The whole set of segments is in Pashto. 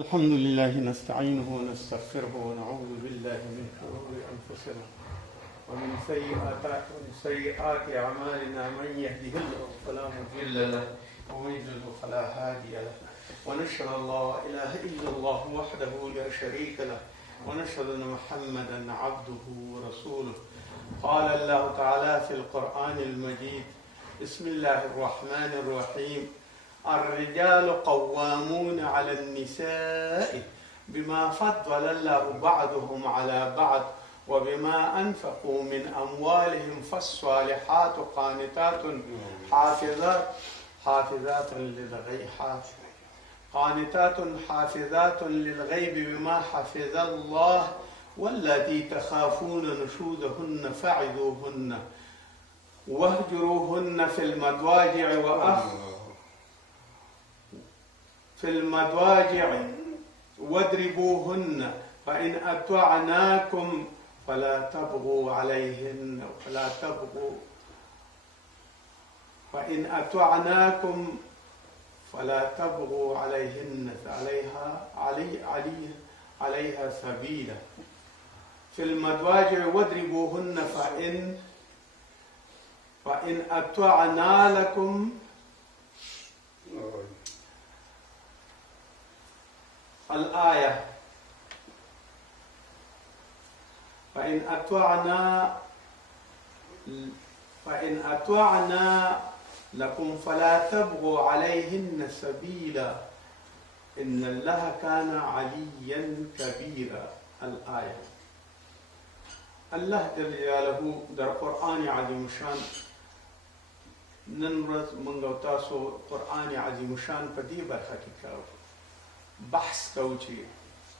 الحمد لله نستعينه ونستغفره ونعوذ بالله من شرور أنفسنا ومن سيئات أعمالنا من يهده الله فلا مضل له ومن يضلل فلا هادي له ونشهد أن لا إله إلا الله وحده لا شريك له ونشهد أن محمدا عبده ورسوله. قال الله تعالى في القرآن المجيد: بسم الله الرحمن الرحيم: الرجال قوامون على النساء بما فضل الله بعضهم على بعض وبما أنفقوا من أموالهم فالصالحات قانتات حافظات للغيب بما حفظ الله والتي تخافون نشوزهن فعظوهن واهجروهن في المضاجع واضربوهن فإن أطعناكم فلا تبغوا عليهن عليها سبيلا. في المضاجع واضربوهن فإن أطعنا لكم الآية. فإن أطعنا لكم فلا تبغوا عليهن سبيلا إن الله كان عليا كبيرا. الآية. الله جل جلاله در قرآن عظیم شان نن ورځ موږ او تاسو قرآن عظیم شان په دې برخه کې کوو، بحث کوو چې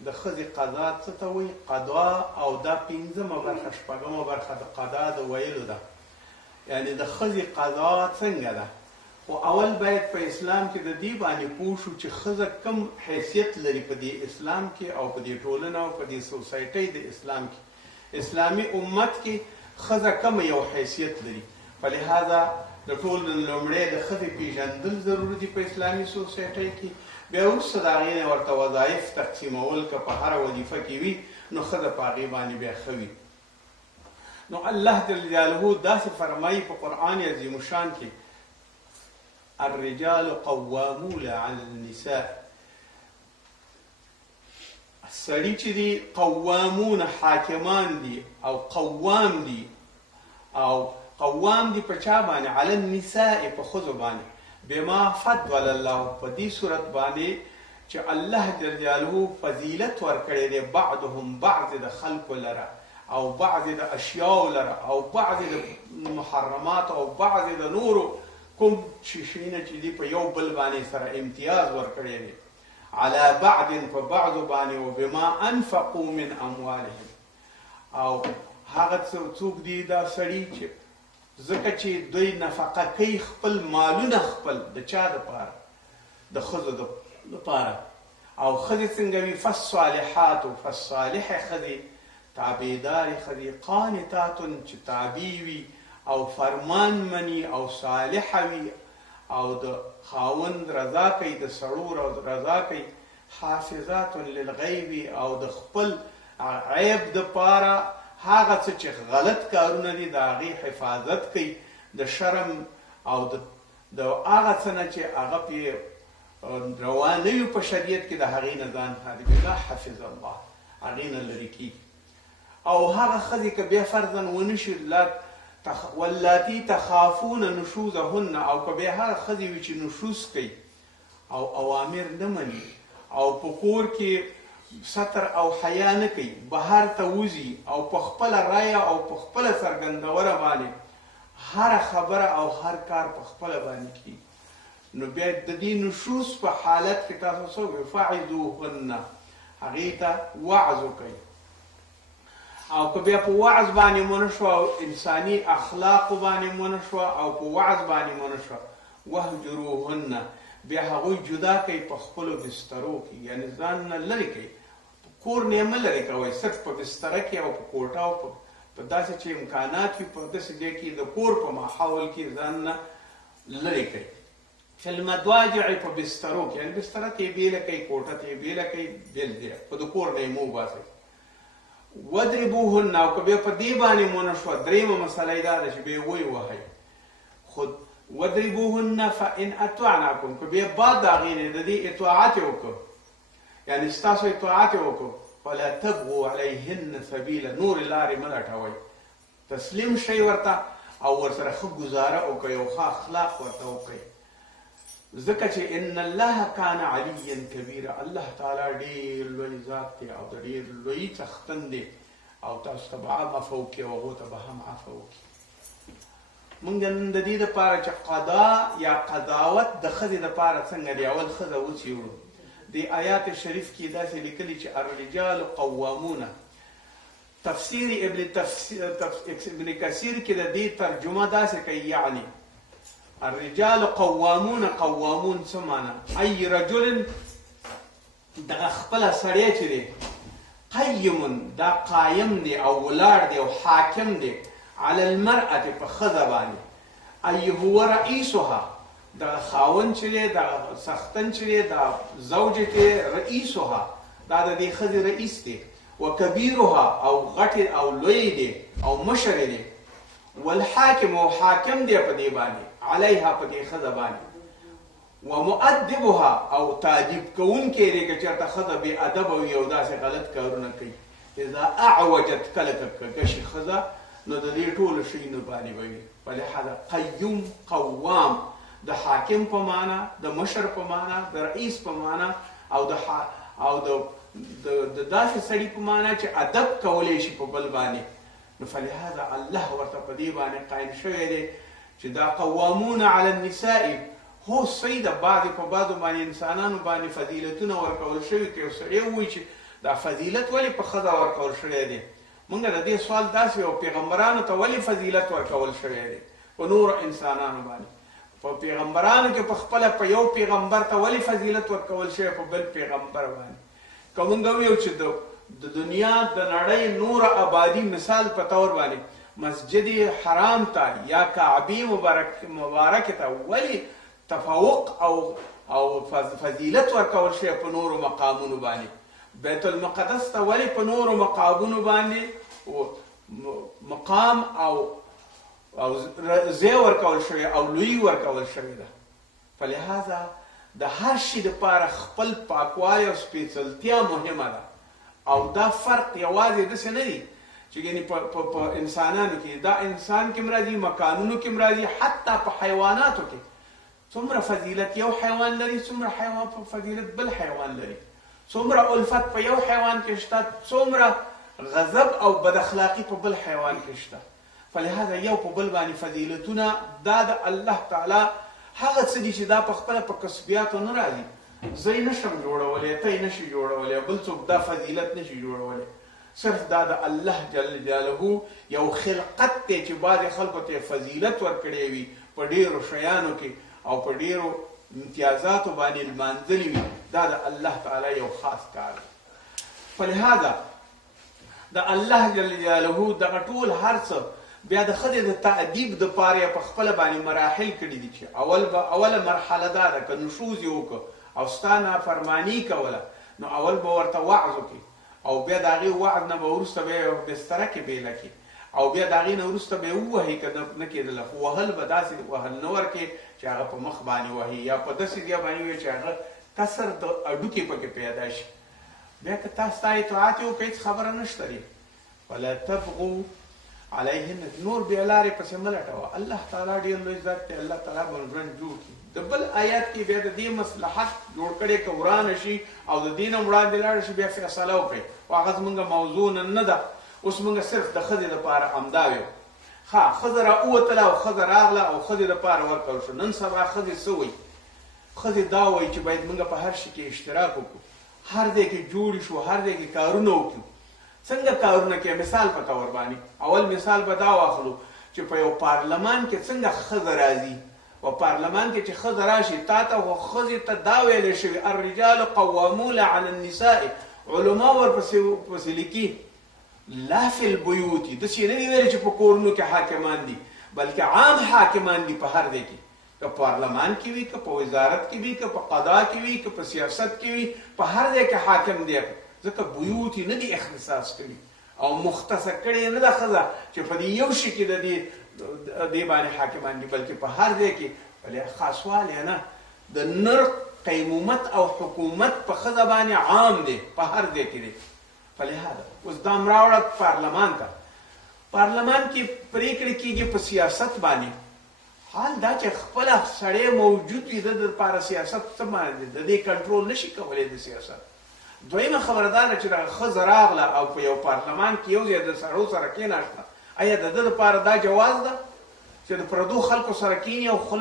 د ښځې قضا څه ته وایي، قضا، او دا پنځمه برخه شپږمه برخه د قضا د ویلو ده، یعنی د ښځې قضا څنګه ده. خو اول باید په اسلام کې د دې باندې پوه شو چې ښځه کم حیثیت لري په دې اسلام کې او په دې ټولنه او په دې سوسایټۍ د اسلام کې. اسلامي امت کې ښځه کم یو حیثیت لري، په لحاظه د ټول لومړی د ښځې پیژندل ضروري دي په اسلامي سوسایټۍ کې، بیا وروسته د هغې نه ورته وظایف تقسیمول که په هره وظیفه کې وي نو ښځه په هغې باندې بیا ښه وي. نو الله جل جلاله داسې فرمایي په قرآن عظیم الشان کې: الرجال قوامون علی النساء. سړي چې دي قوامون، حاکمان دي او قوام دي، او قوام دي په چا باندې؟ علی النساء، په ښځو باندې. بما فضل الله، په دې صورت باندې چې الله جل جلاله فضیلت ورکړی دی بعضهم بعض د خلکو لره، او بعض د اشیاء لره، او بعض د محرمات، او بعض د نورو کوم شیونه چې دي په یو بل باندې سره امتیاز ورکړی دی، على بعض په بعضو باندې، او بما انفقوا من اموالهم، او هغه څوک دي دا سړي چې ځکه چې دوی نفقه کوي خپل مالونه، خپل د چا دپاره؟ د ښځو دپاره. او ښځې څنګه وي؟ فالصالحې ښځې، تابعدارې ښځې، قانتاتن چې تابع وي او فرمان مني او صالحه وي او د خاوند رضا کوي، د سړو رضا کوي، حافظات للغیب، او د خپل عیب دپاره هغه څه چې غلط کارونه دي د هغې حفاظت کوي، د شرم او د هغه څه نه چې هغه پې روا نه وي په شریعت کې، د هغې نه ځان ساتي. بما حفظ الله، هغې نه لرې کېږي. او هغه ښځې که بیا فرضاً ونه شي، واللاتي تخافون نشوزهن، او که بیا هغه ښځې وي چې نشوز کوي او اوامر نه مني، او په کور کې ستر او حیا نه کوي، بهر ته وځي او په خپله رایه او په خپله څرګندونه باندې هره خبره او هر کار په خپله باندې کوي، نو بیا د دې نشوز په حالت کې تاسو څه وایئ؟ فعظوهن، هغې ته وعظ وکئ. او که بیا په وعظ باندې ونه شوه او انساني اخلاقو باندې ونه شوه او په وعظ باندې ونه شوه، وهجروهن، بیا هغوی جدا کوي په خپلو بسترو کې، یعنی ځان نه لرې کوي، کور نه یې مه لرې کوئ، صرف په بستره کې او په کوټه او په داسې چې امکانات وي په داسې ځای کې د کور په ماحول کې ځان نه لرې کوي. فی المضاجع په بسترو کې، یعنې بستره ته یې بیله کوي، کوټه ته یې بیله کوي، بیل دی خو د کور نه یې مه وباسئ. وضربوهن، او که بیا په دې باندې مونه شوه، درېیمه مسله یې دا ده چې بیا ویې وهئ. خو وضربوهن فإن أطعنکم، که بیا بعد د هغې نه د دې اطاعت یې وکړو، یعنې ستاسو اطاعت یې وکړو، فلا تبغوا علیهن سبیلا، نورې لارې مه لټوئ، تسلیم شئ ورته او ورسره ښه ګزاره وکړئ او ښه اخلاق ورته وکړئ. ځکه چې ان الله کان علیا کبیره، الله تعالی ډېر لوی ذات دی او د ډېر لوی څښتن دی او تاسو ته به هم عفو وکړي او هغو ته به هم عفو وکړي. مونږ نن د دې دپاره چې قضا یا قضاوت د ښځې دپاره څنګه دی، اول ښځه وڅېړو. د آیات شریف کې داسې لیکلي چې الرجال قوامون، تفسیر ابن کثیر کې د دې ترجمه داسې کوي، یعنی الرجال قوامون، قوامون څه معنا؟ ای رجل، دغه خپله سړی چې دی، قیم، دا قایم دی او ولاړ دی او حاکم دی، علی المرأة، په ښځه باندې، ای هو رئیسها، دغه خاوند چې دی، دغه څښتن چې دی، دا زوج کې رئیسها، دا د دې ښځې رئیس دی، وکبیرها، او غټ او لوی دی او مشر دی، والحاکم، او حاکم دی په دې باندې، علیها، په دې ښځه باندې، ومؤدبها، او تادیب کوونکی دی که چېرته ښځه بې ادبه وي او داسې غلط کارونه کوي. اذا اعوجت، کله که کږه شي ښځه نو د دې ټولو شیونو باندې به وي. فلهذا قیوم، قوام، د حاکم په معنا، د مشر په معنا، د رئیس په معنا، او د داسې سړي په معنا چې ادب کولی شي په بل باندې. نو فلهذا الله ورته په دې باندې قایم شوی دی چې دا قوامون علی النساء، هو صحیح ده، بعضې په بعضو باندې انسانانو باندې فضیلتونه ورکول شوي که یو سړی ووایي چې دا فضیلت ولې په ښځه ورکول شوی دی. مونږ د دې سوال داسې و، پیغمبرانو ته ولې فضیلت ورکول شوی دی په نورو انسانانو باندې؟ په پیغمبرانو کې په خپله په یو پیغمبر ته ولې فضیلت ورکول شوی په بل پیغمبر باندې؟ که مونږ ویو چې د دنیا د نړۍ نوره آبادي مثال په طور باندې مسجد حرام ته یا کعبې مبارکې ته ولې تفوق او فضیلت ورکول شوی په نورو مقامونو باندې؟ بیت المقدس ته ولې په نورو مقامونو باندې مقام او ځای ورکول شوی او لوی ورکول شوی ده؟ فلهذا د هر شي دپاره خپل پاکوالی او سپېڅلتیا مهمه ده، او دا فرق یوازې داسې نه دی چې یعنې په انسانانو کې، دا انسان کې هم راځي، مکانونو کې هم راځي، حتی په حیواناتو کې. څومره فضیلت یو حیوان لري، څومره حیوان په فضیلت بل حیوان لري، څومره الفت په یو حیوان کې شته، څومره غضب او بد اخلاقي په بل حیوان کې شته. فلهذا یو په بل باندې فضیلتونه دا د الله تعالی هغه څه دي چې دا په خپله په کسبیاتو نه راځي. زه یې نشم جوړولی، ته یې نشي جوړولی، بل څوک دا فضیلت نشي جوړولی. صرف دا د الله جل جلاله یو خلقت دی چې بعضې خلکو ته فضیلت ورکړی وي په ډېرو شیانو کې او په ډېرو امتیازاتو باندې لمانځلي وي. دا د الله تعالی یو خاص کار دی. فلهذا د الله جل جلاله دغه ټول هر څه بیا د ښځې د تعدیب دپاره یې په خپله باندې مراحل کړي دي چې اوله مرحله دا ده که نشوز یې وکړه او ستا نافرماني کوله، نو اول به ورته وعظ وکړي او بیا د هغې وعظ نه به وروسته به یې بستره کې بیله کړي او بیا د هغې نه وروسته به یې ووهي که نه کېدله، خو وهل به داسې وهل نه ورکړي چې هغه په مخ باندې وهي یا په داسې ځای باندې ووایي چې هغه کسر د هډوکي پکې پیدا شي. بیا که تا ستا اطاعت یې وکړې هېڅ خبره نشته دی. ولا تبغوا علیهن، نور بیا لارې پسې مه لټوه. الله تعالی ډېر لوی ذات دی، الله تعالی به ژوند جوړ کړي. د بل آیات کې بیا د دې مصلحت جوړ کړی که ورانه شي او د دې نه وړاندې لاړه شي بیا فیصله وکړئ، خو هغه زمونږ موضوع نن نه ده. اوس مونږ صرف د ښځې دپاره همدا ویو. ښه، ښځه راووتله او ښځه راغله او ښځې دپاره ورکول شو. نن سبا ښځې څه وایي؟ ښځې دا وایي چې باید مونږ په هر شي کې اشتراک وکړو، هر ځای کې جوړ شو، هر ځای کې کارونه وکړو. څنګه کارونه کې؟ مثال په طور باندې اول مثال به دا واخلو چې په یو پارلمان کې څنګه ښځه راځي. په پارلمان کې چې ښځه راشي، تا ته خو ښځې ته دا ویلی شوي الرجال قوامون علی النساء، علما ورپسې لیکي لا فی البیوت، داسې نه دي ویلي چې په کورونو کې حاکمان دي، بلکې عام حاکمان دي په هر ځای کې. که پارلمان کې وي، که په وزارت کې وي، که په قضا کې وي، که په سیاست کې وي، په هر ځای کې حاکم دی. ځکه بیوت یې نه دي اختصاص کړي او مختص کړی نه ده ښځه چې په دې یو شي کې د دې باندې حاکمان دي، بلکې په هر ځای کې بلې خاصوالی نه د نر قیمومت او حکومت په ښځه باندې عام دی، په هر ځای کې دی. فلهذا اوس دا م راوړه پارلمان ته. پارلمان کې پریکړې کېږي په سیاست باندې. حال دا چې خپله سړی موجود وي د دپاره سیاست څه باندې د دې کنټرول نشي کولی د سیاست. دویمه خبره دا ده چې دغه ښځه راغله او په یو پارلمان کې یو ځای د سړو سره کېناسته، آیا د ده دپاره دا جواز ده چې د پردو خلکو سره کېني او خپل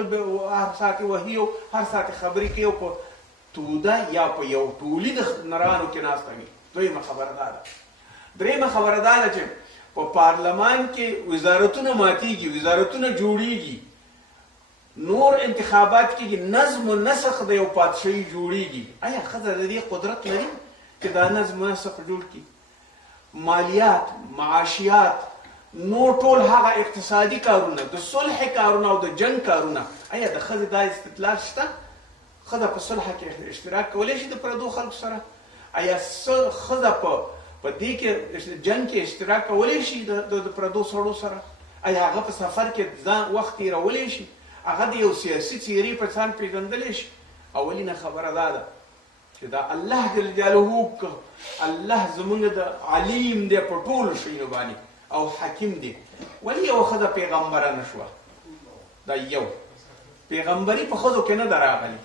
هر ساعت وهي او هر ساعت خبرې کوي او په توده یا په یو ټولي د نرانو کې ناسته وي؟ دویمه خبره دا ده. درېیمه خبره دا ده چې په پارلمان کې وزارتونه ماتېږي، وزارتونه جوړېږي، نور انتخابات کېږي، نظم و نسق د یو پادشاهي جوړېږي. آیا ښځه د دې قدرت لري چې دا نظم و نسق جوړ کړي؟ مالیات، معاشیات، نور ټول هغه اقتصادي کارونه، د صلح کارونه او د جنګ کارونه، آیا د ښځې دا استدلال شته؟ ښځه په صلح کې اشتراک کولی شي د پردو خلکو سره؟ آیا ښځه په دې کې جنګ کې اشتراک کولی شي د پردو سړو سره؟ آیا هغه په سفر کې ځان وخت تېرولی شي؟ هغه د یو سیاسي څېرې په ځان پېژندلی شي؟ اولینه خبره دا ده چې دا الله جل جلاله الله زمونږ د علیم دی په ټولو شیانو باندې او حکیم دی. ولې یوه ښځه پیغمبره نه شوه؟ دا یو پیغمبري په ښځو کې نه ده راغلې.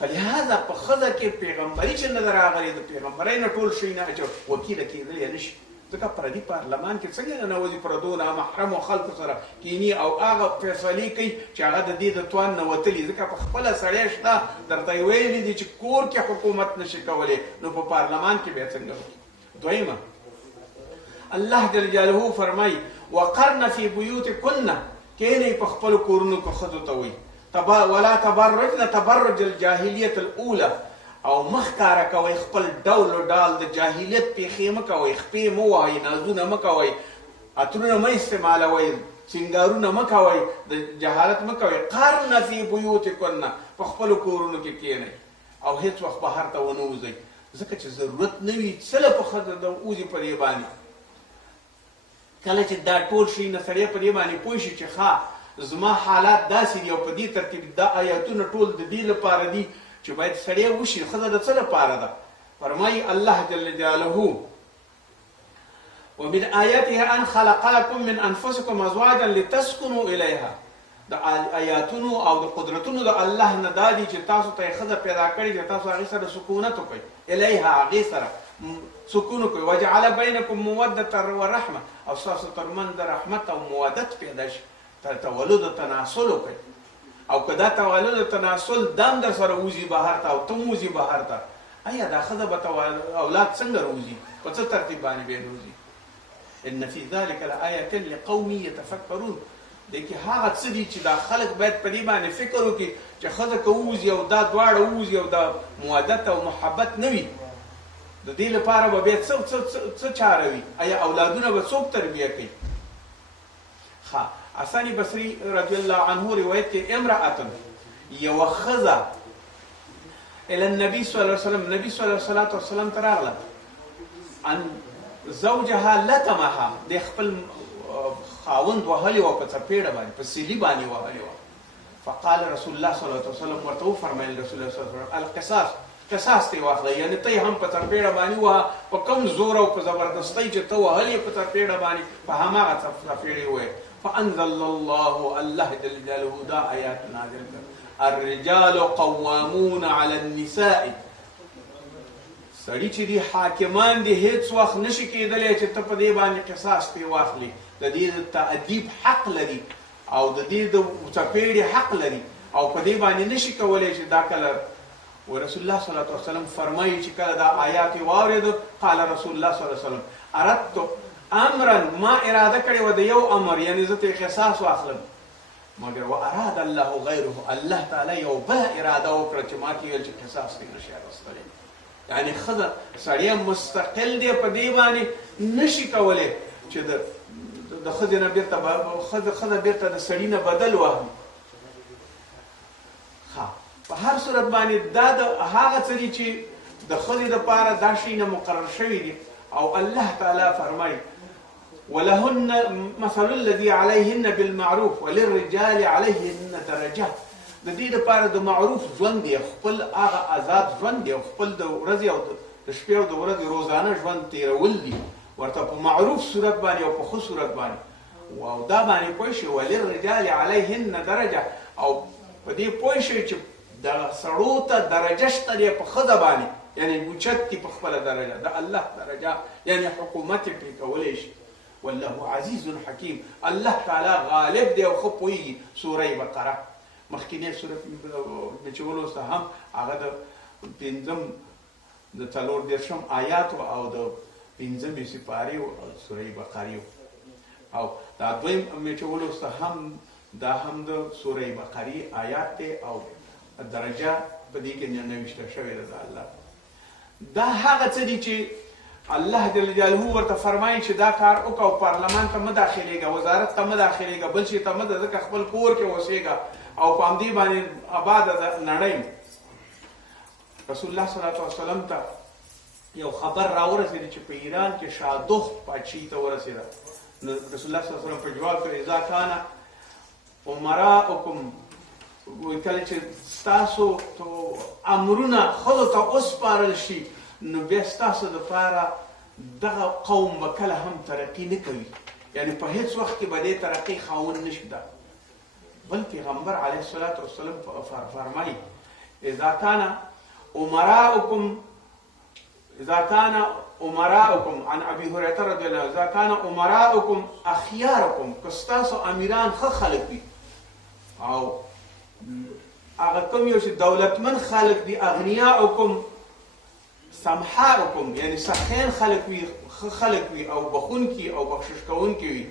فلهذا په ښځه کې پیغمبري چې نه ده راغلې، د پیغمبرۍ نه ټول شی نه چې وکیله کېدلی نه شي. ځکه پردي پارلمان کې څنګه ننوځي پردو نامحرمو خلکو سره کینی او هغه فیصلې کوي چې هغه د دې د توان نه وتلي. ځکه په خپله سړی شته درته یې ویلي دي چې کور کې حکومت نشي کولی، نو په پارلمان کې بیا څنګه وکړي؟ دویمه الله جل جلاله فرمایي وقرن فی بیوتکن، کینئ په خپلو کورونو کې ښځو ته وایي ولا تبرجن تبرج الجاهلیة الاولى، او مخ کاره کوئ خپل ډول و ډال د جاهلیت پیښې مه کوئ، خپې مه وهئ، نازونه مه کوئ، عطرونه مه استعمالوئ، سینګارونه مه کوئ، د جهالت مه کوئ. قرن فی بیوتکن، په خپلو کورونو کې کښېنئ او هېڅ وخت بهر ته ونه وځئ، ځکه چې ضرورت نه وي څه له په ښځه د وځي په دې باندې. کله چې دا ټول شیونه سړی په دې باندې پوه شي چې ښه زما حالات داسې دي او په دې ترتیب دا آیاتونه ټول د دې لپاره دي چې باید سړی وشي. ښځه د څه لپاره ده؟ فرمایي الله جل جلاله ومن آیاته ان خلق لكم من انفسکم ازواجا لتسکنوا الیها. د آیاتونو او د قدرتونو د الله نه دا دي چې تاسو ته یې ښځه پیدا کړې چې تاسو هغې سره سکونت وکړئ، الیها هغې سره سکون وکړئ، وجعل بینکم مودة ورحمه، او ستاسو ترمنځ د رحمت او مودت پیدا شي، تولد و تناسل وکړئ. او که دا تولد و تناسل دم در سره وځي بهر ته او ته م وځي بهر ته، آیا دا ښځه به اولاد څنګه روزي؟ په څه ترتیب باندې به یې روزي؟ ان فی ذلک لآیة لقوم یتفکرون. دې کې هغه څه دي چې دا خلک باید په دې باندې فکر وکړي چې ښځه که ووځي او دا دواړه ووځي او دا مودت او محبت نه وي، د دې لپاره به بیا څه چاره وي؟ آیا اولادونه به څوک تربیه کوي؟ حسن بصری رضی الله عنه روایت کې امرأة یوه ښځه الی النبي صلی الله علیه وسلم، نبي صلی الله علیه وسلم ته راغله، ان زوجها لطمها، د خپل خاوند وهلې وه په څپېړه باندې، په سیلي باندې وهلې وه. فقال رسول الله صلی الله علیه وسلم، ورته وفرمیل رسول الله صلی الله علیه وسلم القصاص، قصاص ته واخله، یعنې ته یې هم په څپېړه باندې ووهه، په کوم زور او په زبردستۍ چې ته وهلې په څپېړه باندې، په هماغه څپېړې ووایې. فانزل الله، الله جل جلاله دا آیات نازل کړ، الرجال قوامون علی النساء، سړي چې دي حاکمان دي، هیڅ وخت نشي کېدلی چې ته په دې باندې قصاص پې واخلي. د دې د تأدیب حق لري او د دې د څپېړې حق لري او په دې باندې نشي کولی چې دا کله. ورسول الله صلی الله علیه وسلم فرمایي چې کله دا آیات یې واورېدو، قال رسول الله صلی الله علیه وسلم اردت امرا، ما اراده کړې وه د یو امر، یعنې زه ترې قصاص واخلم، مګر و اراد الله غیره، الله تعالی یو بله اراده وکړه چې ما ته ویل چې قصاص دې نشي اخیستلی. یعنې ښځه سړی مستقل دی په دې باندې، نشي کولی چې د ښځې نه بېرته ښځه بېرته د سړي نه بدل واخلي. په هر صورت باندې دا د هغه څه دي چې د ښځې دپاره دا شیونه مقرر شوي دي او الله تعالی فرمایي ولهن مثل الذي عليهن بالمعروف وللرجال عليهن درجات. د دې دپاره د معروف ژوند دی، خپل هغه آزاد ژوند دی او خپل د ورځې او د شپې او د ورځې روزانه ژوند تېرول دي ورته په معروف صورت باندې او په ښه صورت باندې. او دا باندې پوه شئ وللرجال عليهن درجه، او په دې پوه شئ چې د سړو ته درجه شته دی په ښځه باندې، یعنی اوچت دي په خپله درجه، د الله درجه یعنی حکومت یې پرې کولی شي. والله عزیز حکیم، الله تعالی غالب دی او ښه پوهېږي. سوره بقره مخکینی صورت مې چې ولوسته هم هغه د پنځم د 4 آیاتو او د 5مې سپارې سوره بقرې او دا دویم مې چې ولوسته هم دا هم د سوره بقرې آیات دی او درجه په دې کې نوشته شوې ده د الله. دا هغه څه دي چې الله جل جلاله ورته فرمایي چې دا کار وکړه او پارلمان ته مه داخلېږه، وزارت ته مه داخلېږه، بل شي ته مه ځه، ځکه خپل کور کې اوسېږه او په همدې باندې آباده ده نړۍ. رسول الله صلی الله علیه وسلم ته یو خبر راورسېده چې په ایران کې شاهدخت پاچهي ته ورسېده. نو رسول الله صلی الله علیه وسلم په جواب کې اذا کان امراؤکم، کله چې ستاسو امرونه ښځو ته وسپارل شي نو بیا ستاسو دپاره دغه قوم به کله هم ترقي نه کوي، یعنی په هیڅ وخت کې به دې ترقي خاوند نشي ده. بل پیغمبر علیه الصلاة والسلام فرمایي اذا کان امراؤکم عن ابي هريره رضی الله عنه اذا کان امراؤکم اخیارکم، که ستاسو امیران ښه خلک وي او هغه کوم یو چې دولتمن خلک دي، اغنیاؤکم سمحاؤکم یعنی سخین خلک وي، ښه خلک وي او بخونکي او بخشش کوونکي وي.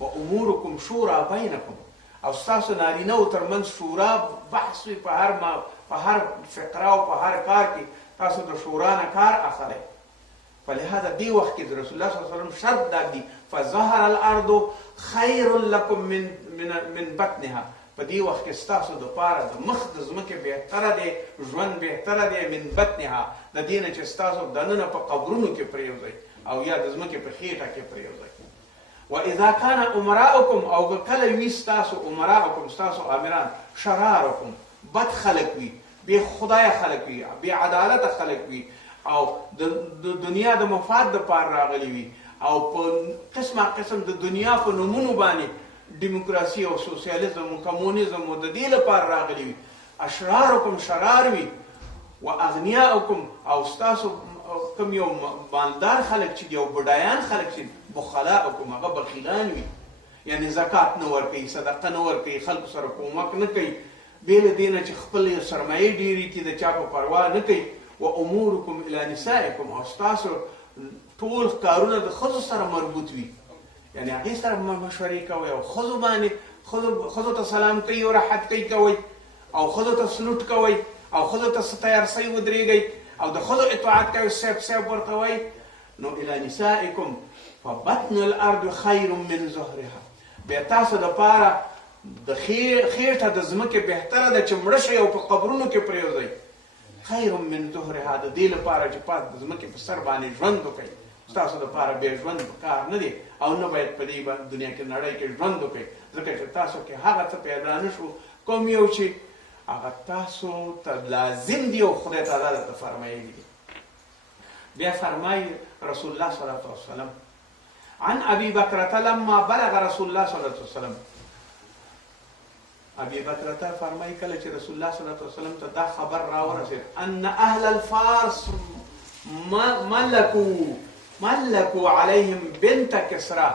و امورکم شورا بینکم، او ستاسو نارینهو ترمنځ شورا بحث وي، په هر فقره او په هر کار کې تاسو د شورا نه کار اخلئ. فلهذا دې وخت کې د رسول الله صلی الله علیه وسلم شرط دا دی فظهر الارض خیر لکم من بطنها، په دې وخت کې ستاسو دپاره د مخ د ځمکې بهتره دی، ژوند بهتره دی من بطنها، د دې نه چې ستاسو دننه په قبرونو کې پرېوځئ او یا د ځمکې په خېټه کې پرېوځئ. و اذا کان امراؤکم، او کله وي ستاسو امراؤکم ستاسو امیران شرارکم بد خلک وي، بې خدایه خلک وي، بې عدالته خلک وي او د دنیا د مفاد دپاره راغلي وي او په قسمه قسم د دنیا په نومونو باندې دیموکراسي او سوسیالیزم او کمونیزم او د دې لپاره راغلي وي. اشرارکم شرار وي. و اغنیاؤکم، او ستاسو کوم یو مالدار خلک چې دي او بډایان خلک چې بخلاؤکم هغه بخیلان وي، یعنی زکات نه ورکوي، صدقه نه ورکوي، خلکو سره کومک نه کوي، بې له دې نه چې خپل سرمایې ډېرې کړي د چا په پروا نه کوي. و امورکم الی نسائکم، او ستاسو ټول کارونه د ښځو سره مربوط وي، یعنی هغې سره مشورې کوئ او ښځو باندې ښځو ته سلام کوي او راحت کوئ او ښځو ته سلوټ کوئ او ښځو ته تیارسئ ودرېږئ او د ښځو اطاعت کوئ، صاحب صاحب ورته وایي. نو الی نسائکم فبطن الارض خیر من ظهرها، بیا تاسو دپاره د خېټه د ځمکې بهتره ده چې مړه شئ او په قبرونو کې پرېوځئ. خیر من ظهرها، د دې لپاره چې پاس د ځمکې په سر باندې ژوند وکړئ. ستاسو دپاره بیا ژوند پکار نه دی او نه باید په دې دنیا کې نړۍ کې ژوند وکړئ، ځکه چې تاسو کې هغه څه پیدا نه شو کوم یو چې هغه تاسو ته لازم دی او خدای تعالی درته فرمایلي دي. بیا فرمایي رسول الله صلی الله علیه وسلم عن ابي بکرة لما بلغ رسول الله صلی الله علیه وسلم، ابي بکرة فرمایي کله چې رسول الله صلی الله علیه وسلم ته دا خبر راورسېد ان اهل الفارس ملکو علیهم بنت کسرا،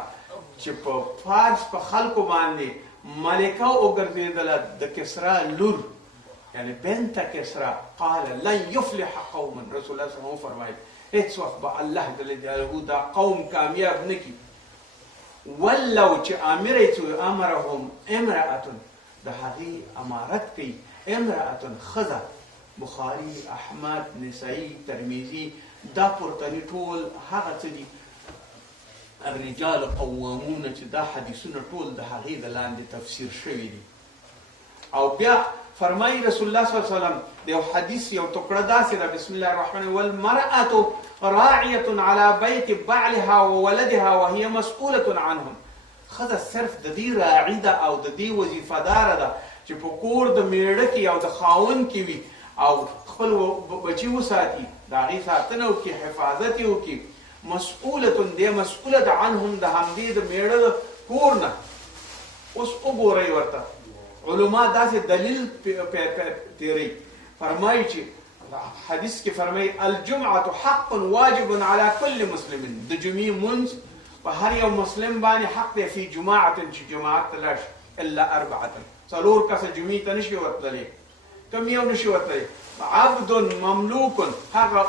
چې په فارس په خلکو باندې ملکه وګرځېدله د کسرا لور، یعنی بنت کسرا. قال لن يفلح قوما، رسول الله صلی الله علیه وسلم فرمایي هیڅ وخت به الله جل جلاله دا قوم کامیاب نه کړي. ولو چې امر یې امرهم امرأة، د هغې امارت کوي امرأة ښځه. بخاري، احمد، نسائی، ترمذي دا پورتني ټول هغه څه دي الرجال قوامون چې دا حدیثونه ټول د هغې د لاندې تفسیر شوي دي. او بیا فرمایي رسول الله صلی الله علیه وسلم د یو حدیث یو ټوکړه داسې ده، بسم الله الرحمن والمرأة راعیة علی بیت بعلها وولدها وهي مسئولة عنهم. ښځه صرف د دې راعي ده او د دې وظیفهداره ده چې په کور د میړه کې او د خاوند کې وي او خپل بچي وساتي، د هغې ساتنه وکړي، حفاظت یې وکړي. مسئولة دی مسئوله ده عنهم د همدې د میړه د کور نه. اوس وګورئ ورته علما داسې دلیل تیری فرمایي چې حدیث کې فرمایي الجمعة حق واجب على كل مسلم. د جمعې مونځ په هر یو مسلم باندې حق دی فی جماعة چې جماعت ته لاړ شي الا اربعة. څلور کسه جمعې ته نشي ورتللی. کوم یو نشي ورتلی؟ عبد مملوک، هغه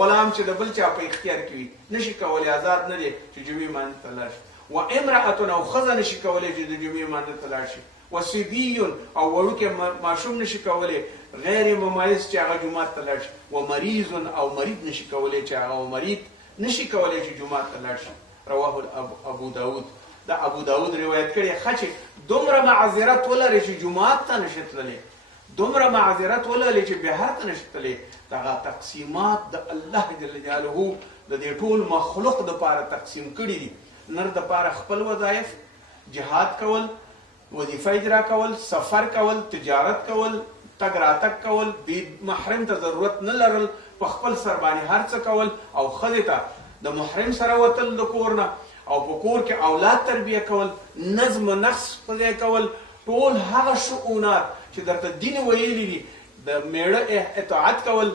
غلام چې د بل چا په اختیار کې وي نشي کولی، آزاد نه دی چې جمعې مانځه ته لاړ شي. و امرأة او ښځه نشي کولی چې د جمعې مانځه ته لاړ شي. و صبي او وړوکی ماشوم نشي کولی غیر ممایز چې هغه جومات ته لاړ شي. و مریض او مریض نشي کولی چې هغه مریض نشي کولی چې جومات ته لاړ شي. رواه ابو داود. دا ابو داود روایت کړی ښه چې دومره معذرت ولري چې جومات ته نشي تللی، دومره معذرت ولري چې بهر ته نشي تللی. دغه تقسیمات د الله جل جلاله د دې ټول مخلوق دپاره تقسیم کړي دي. نر دپاره خپل وظایف، جهاد کول، وظیفه اجرا کول، سفر کول، تجارت کول، تګ راتګ کول، بې محرم ته ضرورت نه لرل، په خپل سر باندې هر څه کول، او ښځې ته د محرم سره وتل د کور نه، او په کور کې اولاد تربیه کول، نظم و نقص په ځای کول. ټول هغه شؤونات چې درته دین ویلي دي، د میړه اطاعت کول،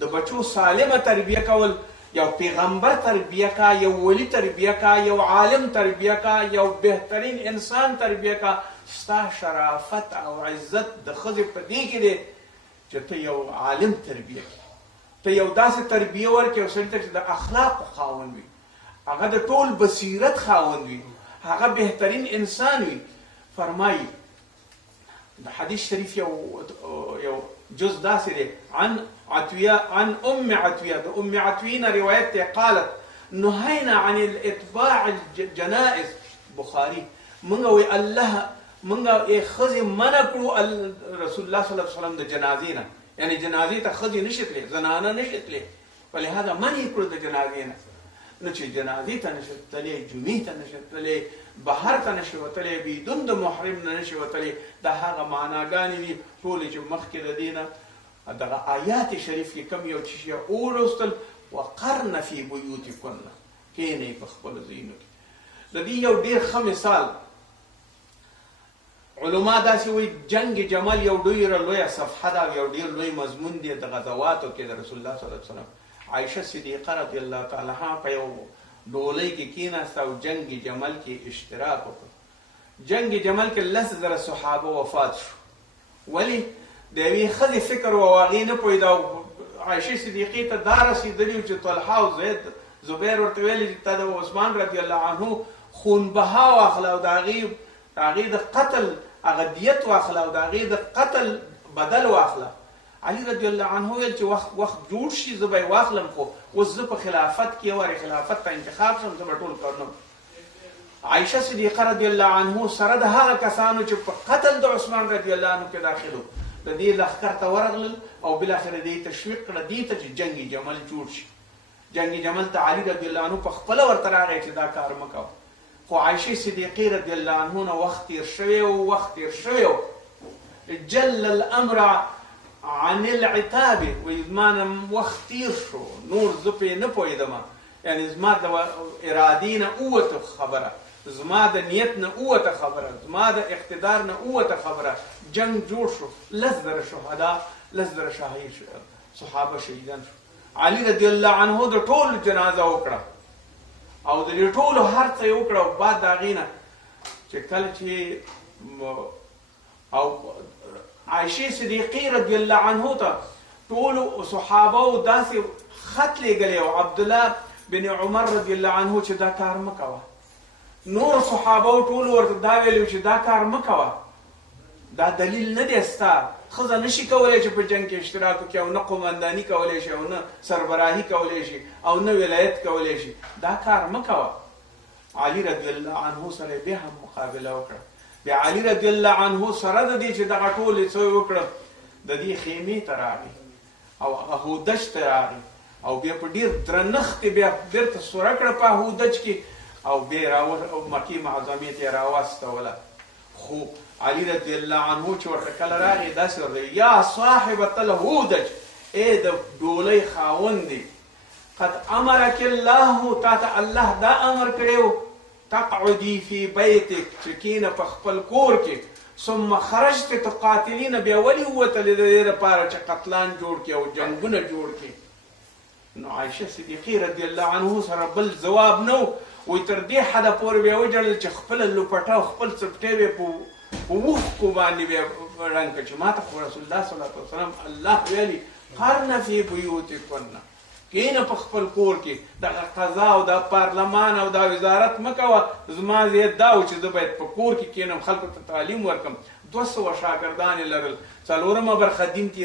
د بچو سالمه تربیه کول، یو پیغمبر تربیه کا، یو ولی تربیه کا، یو عالم تربیه کا، یو بهترین انسان تربیه کا. ستا شرافت او عزت د ښځې په دې کې دی چې ته یو عالم تربیه کړې، ته یو داسې تربیه ورکړې یو سړي ته چې د اخلاقو خاوند وي، هغه د ټول بصیرت خاوند وي، هغه بهترین انسان وي. فرمایي د حدیث شریف یو جز داسې دی عن ام عطیه، د ام عطیې نه روایت دی قالت نهینا عن الاتباع الجنائز. بخاري موږ وی الله موږ ښځې منع کړو رسول الله صلی الله علیه وسلم د جنازې نه، یعنی جنازې ته ښځې نشي تللی، زنانه نشي تللی، په لهذا منع یې کړو د جنازې نه. نو چې جنازې ته نشي تللی، جمعې ته نشي تللی، بهر ته نشي وتلی، بدون د محرم نه نشي وتلی، دا هغه معناګانې دي ټولې چې مخکې د دې نه دغه آیات شریف کې کوم یو شی ولوستل. وقرن فی بیوتکن، کښېنئ په خپلو ځایونو کې. د دې یو ډېر ښه مثال علما داسې وایي جنگ جمل یو ډېره لویه صفحه ده، یو ډېر لوی مضمون دی د غزواتو کې د رسول الله صلی الله علیه وسلم. عایشه صدیقه رضی الله تعالی عنها په یو ډولۍ کې کېناسته او جنگ جمل کې اشتراک وکړ. جنگ جمل کې 10,000 صحابه وفات شو. ولې؟ د یوې ښځې فکر و هغې نه پوهېده، او عایشې صدیقې ته دا رسېدلي و چې طلحه او زبیر ورته ویلي چې ته د عثمان رضی الله عنه خونبها واخله او د هغې د قتل هغه دیت واخله او د هغې د قتل بدل واخله. علي رضی الله عنه ویل چې وخت جوړ شي زه به یې واخلم، خو اوس زه په خلافت کې وارې خلافت ته انتخاب شم، زه به ټول کارونه. عایشه صدیقه رضی الله عنه سره د هغه کسانو چې په قتل د عثمان رضی الله عنه کې داخل وو، د دې لښکر ته ورغلل او بالاخره دې تشویق کړه دې ته چې جنگ جمل جوړ شي. جنگ جمل ته علي رضی الله عنه په خپله ورته راغی چې دا کار مه کوه، خو عایشې صدیقې رضی الله عنه نه وخت تېر شوی و، وخت تېر شوی و. جل الامر عن العتاب، وایي زما نه وخت تېر شو، نور زه پرې نه پوهېدم، یعنی زما د ارادې نه ووته خبره، زما د نیت نه ووته خبره، زما د اقتدار نه ووته خبره. جنگ جوړ شو، 10,000 شهدا، 10,000 صحابه شهیدان شو. علي رضی الله عنه د ټولو جنازه وکړه او د دې ټولو هر څه یې وکړه، او بعد د هغې نه چې کله چې او عایشې صدیقې رضی الله عنه ته ټولو صحابو داسې خط لیږلی او عبدالله بن عمر رضی الله عنه چې دا کار مه کوه. نور صحابو ټولو ورته دا ویلي چې دا کار مه کوه، دا دلیل نه دی ستا، ښځه نشي کولی چې په جنګ کې اشتراک وکړي، او نه قومنداني کولی شي، او نه سربراهي کولی شي، او نه ولایت کولی شي، دا کار مه کوه. علي رضی الله عنه سره بیا هم مقابله وکړه. بیا علي رضی الله عنه سره د دې چې دغه ټولې څه وکړه د دې خیمې ته راغی او هودج ته راغی او بیا په ډېر درنښت بیا بېرته سوره کړه په هودج کې او بیا مکې معظمې ته یې راواستوله. خو علي رضی الله عنه چې ورته کله راغی داسې ورته یا صاحبة الهودج، ای د ډولۍ خاوندې، قد امرک الله، تا ته الله دا امر کړی و تقعدي فی بیتک، چې کینه په خپل کور کې، ثم خرجت تقاتلین، بیا ولې ووتلې د دې لپاره چې قتلان جوړ کړي او جنګونه جوړ کړي. نو عایشه صدیقې رضی الله عنه سره بل ځواب نه و، وایي تر دې حده پورې بیا وجړل چې خپله لوپټه او خپل څپټې بیا په اوښکو باندې بیا رنګ کړه چې ما ته خو رسول الله صلی الله علیه وسلم الله ویلي قرن فی بیوتکن، کینه په خپل کور کې دغه قضا او دا پارلمان او دا وزارت مه کوه. زما زیات دا و چې زه باید په کور کې کینم، خلکو ته تعلیم ورکړم. 200 شاګردان یې لرل، 4مه برخه دین کې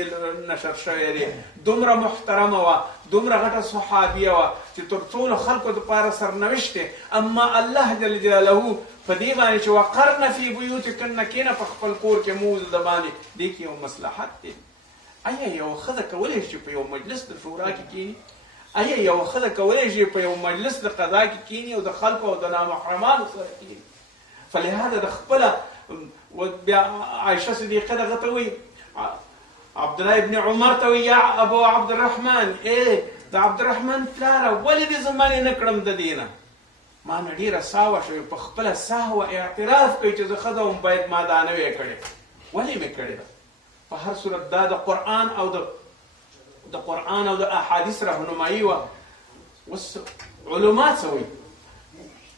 نشر شوی دی، دومره محترمه وه، دومره غټه صحابیه وه چې تر ټولو خلکو دپاره سرنوشت دی. اما الله جل جلاله په دې باندې چې وقرن فی بیوتکن، کینه په خپل کور کې موز د باندې، دې کې یو مصلحت دی. آیا یو ښځه کولی شي په یو مجلس د شورا کې کینی؟ آیا یو ښځه کولی شي په یو مجلس د قضا کې کینی او د خلکو او د نامحرمانو سره کینی؟ فلهذا د خپله بیا عایشه صدیقه دغه ته وایي، عبدالله ابن عمر ته وایي یا ابو عبدالرحمن، ای د عبدالرحمن پلاره ولې دې زه منې نه کړم د دې نه؟ ما نه ډېره ساوه شوې، په خپله سهوه اعتراف کوي چې زه ښځه وم باید ما دا نه وی کړې. ولې مې کړې ده؟ په هر صورت دا د قرآن او د احادیث رهنمایي وه. اوس علما څه وایي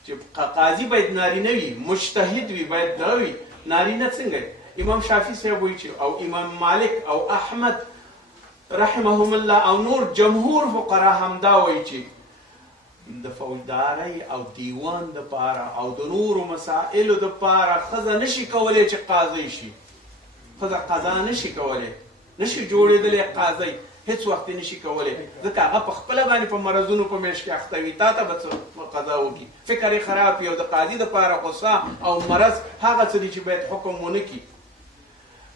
چې قاضي باید نارینه وي، مجتهد وي، باید دا وي. نارینه څنګه؟ امام شافعي صاحب وایي چې او امام مالک او احمد رحمهم الله او نور جمهور فقها همدا وایي چې د فوجدارۍ او دیوان دپاره او د نورو مسائلو دپاره ښځه نشي کولی چې قاضي شي. ښځه قضا نشي کولی، نشي جوړېدلی قاضی، هېڅ وخت یې نشي کولی، ځکه هغه په خپله باندې په مرضونو په میاشت کې اخته وي. تا ته به څه قضا وکړي؟ فکر یې خراب وي او د قاضي دپاره غصه او مرض هغه څه دي چې باید حکم ونه کړي.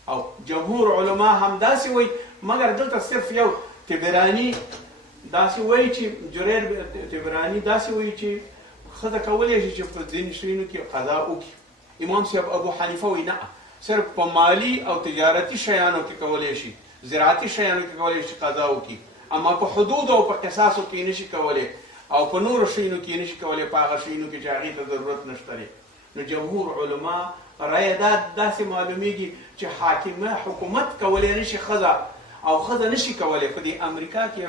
او جمهور علما هم داسې وایي، مګر دلته صرف یو تبراني داسې وایي چې جریر تبراني داسې وایي چې ښځه کولی شي چې په ځینې شیانو کې قضا وکړي. امام صاحب ابو حنیفه وایي نه، صرف په مالی او تجارتي شیانو کې کولی شي، زراعتي شیانو کې کولی شي قضا وکړي، اما په حدود او په قصاصو کې نشي کولی او په نورو شیانو کې نشي کولی، په هغه شیانو کې چې هغې ته ضرورت نشته دی. نو جمهور علما رایه داسې معلومیږي چې حاکمه حکومت کولی نشي ښځه، او ښځه نشي کولی. په دې امریکا کې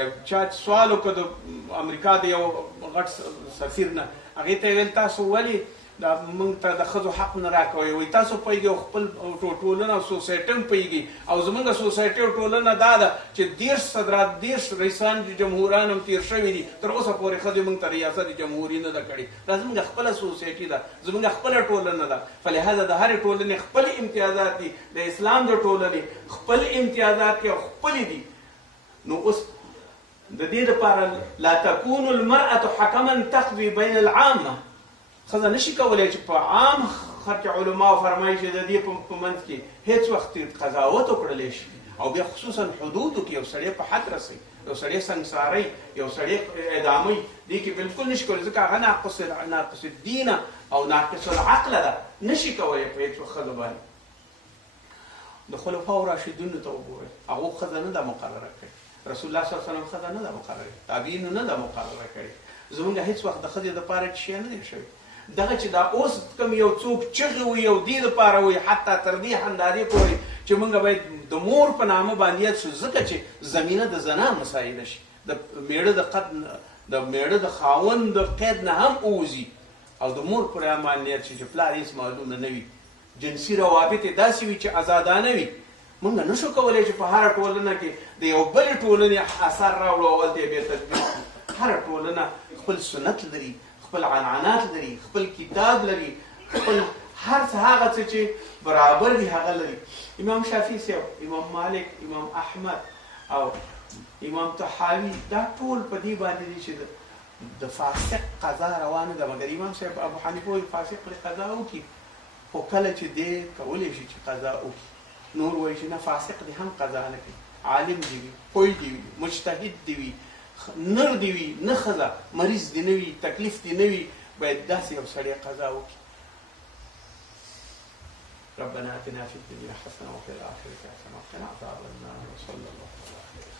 یو چا سوال وکړ د امریکا د یو غټ سفیر نه، هغې ته یې ویل تاسو ولې دا موږ ته د ښځو حق نه راکوئ؟ وایي تاسو پوهېږئ او خپل ټولنه او سوسایټي هم پوهېږي، او زموږ سوسایټي او ټولنه دا ده چې 30 رئیسان جمهوران هم تېر شوي دي، تر اوسه پورې ښځې موږ ته ریاست جمهوري نه ده کړې. دا زموږ خپله سوسایټي ده، زموږ خپله ټولنه ده. فلهذا د هرې ټولنې خپل امتیازات دي، د اسلام د ټولنې خپل امتیازات دي او خپلې دي. نو اوس د دې دپاره لا تكون المرأة حکما تقضي بین العامة، ښځه نشي کولی چې په عام خر کې علماو فرمایي چې د دې په منځ کې هېڅ وخت قضاوت وکړلی شي، او بیا خصوصا حدودو کې یو سړی په حد رسوي، یو سړی سنګسارۍ، یو سړی اعداموي، دې کې بالکل نشي کولی، ځکه هغه ناقص الدین او ناقص العقل ده، نشي کولی په هېڅ وخت ښځه باندې. د خلفاو راشدینو ته وګورئ، هغو ښځه نه ده مقرره کړې، رسول الله صلی الله علیه وسلم ښځه نه ده مقرره کړې، تابعینو نه ده مقرره کړې. زمونږ هېڅ وخت د ښځې دپاره شی نه دی شوی. دغه چې دا اوس کوم یو څوک چغې وي او دې دپاره وي، حتی تر دې اندازې پورې چې موږ باید د مور په نامه باندې یاد شو، ځکه چې زمینه د زنا مسایله شي، د میړه د خاوند د قید نه هم ووځي، او د مور پر باندې یاد شي چې پلار هېڅ معلومه نه وي، جنسي روابط یې داسې وي چې ازادانه وي. موږ نشو کولی چې په هره ټولنه کې د یو بلې ټولنې اثر راوړو او هلته یې بیا تطبیق کړو. هره ټولنه خپل سنت لري، خپل عنعنات لري، خپل کتاب لري، خپل هر څه هغه څه چې برابر دي هغه لري. امام شافعي صاحب، امام مالک، امام احمد او امام طحاوي دا ټول په دې باندې دي چې د فاسق قضا روانه ده، مګر امام صاحب ابو حنیفه وایي فاسق له قضا وکړي، خو کله چې دی کولی شي چې قضا وکړي، نور وایي چې نه فاسق دی هم قضا نه کوي، عالم دی وي، پوه دی وي، مجتهد دی وي، نر دی وي، نه ښځه، مریض دی نه وي، تکلیف دی نه وي، باید داسې یو سړی قضا وکړي. ربنا آتنا في الدنيا حسنة وفي الآخرة حسنة وقنا عذاب النار وصلى الله عليه وسلم.